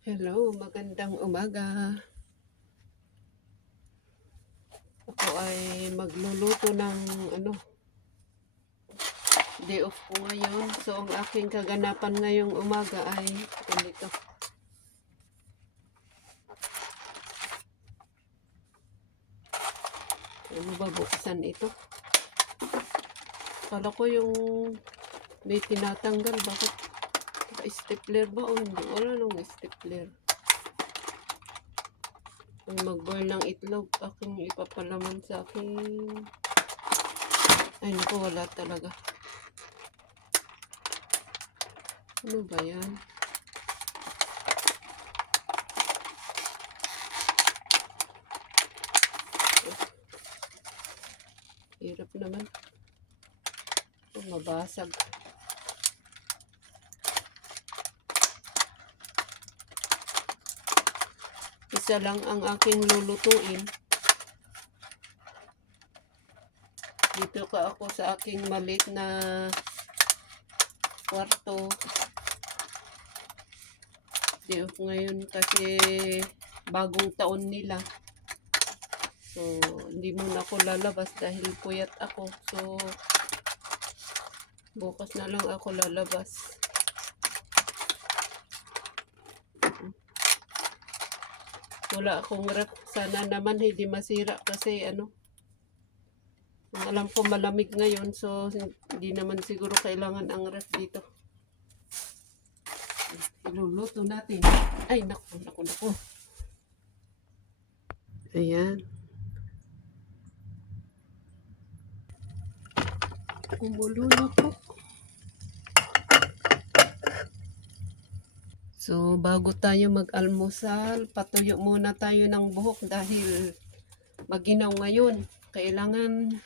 Hello, magandang umaga. Ako ay magluluto ng day off ko ngayon. So, ang aking kaganapan ngayong umaga ay ganito. Ano ba buksan ito? Kala ko yung may tinatanggal. Bakit? Stapler ba o hindi? Wala nung stapler. Ang mag-boil ng itlog, aking ipapalaman sa aking... Ay, naku, wala talaga. Ano ba yan? Hirap naman. Oh, mabasag. Isa lang ang aking lulutuin. Dito ka ako sa aking maliit na kwarto. Day off ngayon kasi bagong taon nila. So, hindi muna ako lalabas dahil puyat ako. So, bukas na lang ako lalabas. Wala akong rep. Sana naman hindi masira kasi alam ko malamig ngayon. So, hindi naman siguro kailangan ang rep dito. Iluluto natin. Ay, naku. Ayan. Kumulo na po. So, bago tayo mag-almusal, patuyo muna tayo ng buhok dahil maginaw ngayon. Kailangan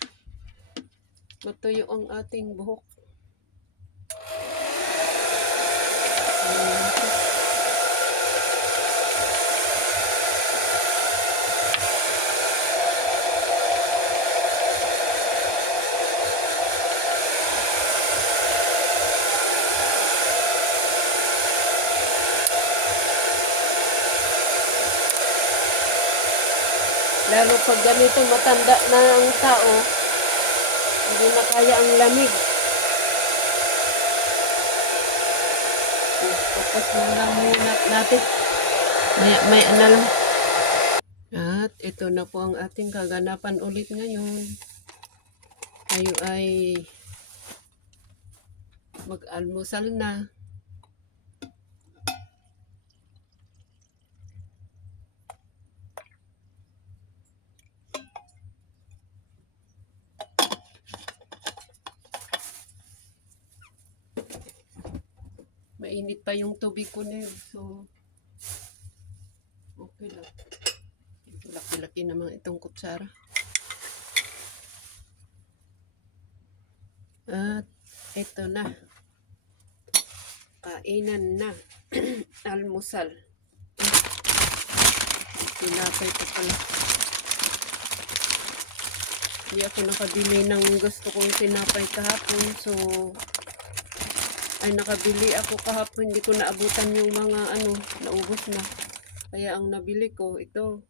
matuyo ang ating buhok. Lalo pag ganito matanda na ang tao, hindi na kaya ang lamig. Tapos na lang muna natin. May na lang. At ito na po ang ating kaganapan ulit ngayon. Tayo ay mag-almusal na. Mainit pa yung tubig ko na yun. So, okay lang. Laki-laki naman itong kutsara. At ito na. Kainan na. Almusal. Tinapay ko pala. Hindi ako nakabili ng gusto kong tinapay kahapon. So, nakabili ako kahapon. Hindi ko naabutan yung mga naubos na. Kaya ang nabili ko, ito.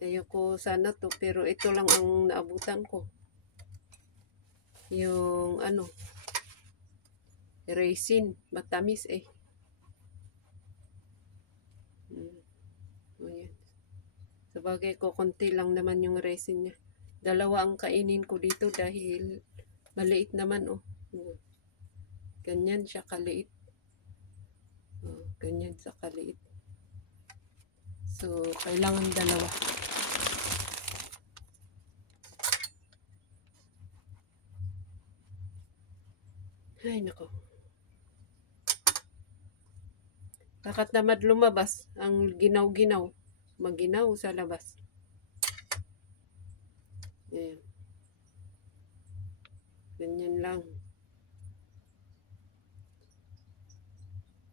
Ayoko sana to, pero ito lang ang naabutan ko. Yung raisin. Matamis eh. O yan. Sabagay ko, konti lang naman yung raisin niya. Dalawa ang kainin ko dito dahil maliit naman oh. Ganyan siya kaliit. Oh, ganyan sa kaliit. So, kailangan dalawa. Ay, nako. Kakatamad lumabas. Ang ginaw-ginaw. Maginaw sa labas. Ayan. Ganyan lang.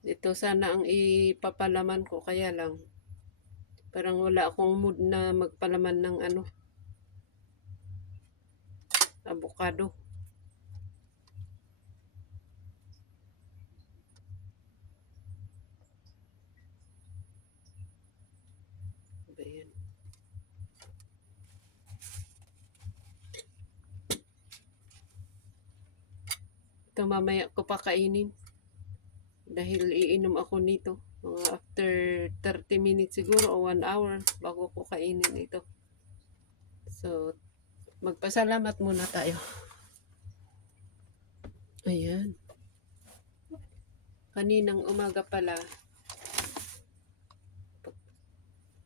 Ito sana ang ipapalaman ko. Kaya lang. Parang wala akong mood na magpalaman ng avocado. Ayan. Ito mamaya ko pa kainin. Dahil iinom ako nito. Mga after 30 minutes siguro o 1 hour bago ko kainin ito. So, magpasalamat muna tayo. Ayan. Kaninang umaga pala,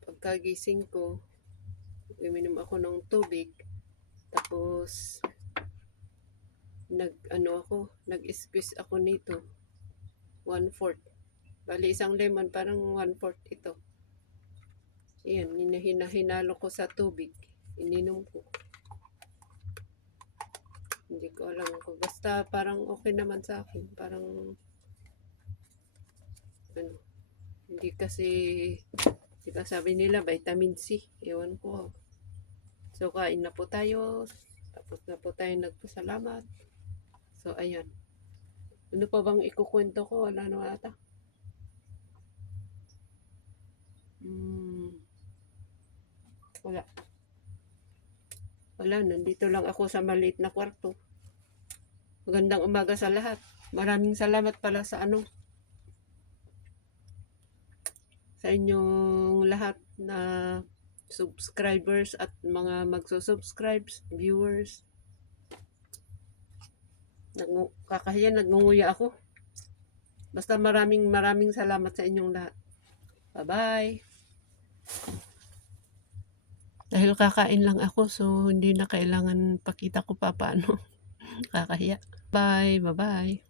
pagkagising ko, uminom ako ng tubig. Tapos, nag-squeeze ako nito. 1/4. Bali, isang lemon, parang 1/4 ito. Ayan, hinalo ko sa tubig. Ininom ko. Hindi ko alam kung basta parang okay naman sa akin. Parang, hindi kasi, diba sabi nila, vitamin C. Ewan ko. So, kain na po tayo. Tapos na po tayo nagpasalamat. So, ayan. Ano pa bang ikukwento ko? Wala na ata. Wala. Wala, nandito lang ako sa maliit na kwarto. Magandang umaga sa lahat. Maraming salamat pala sa sa inyong lahat na subscribers at mga magsusubscribes, viewers. Kakahiya, nagngunguya ako. Basta maraming salamat sa inyong lahat. Bye-bye. Dahil kakain lang ako, so hindi na kailangan pakita ko pa paano. Kakahiya. Bye. Bye-bye.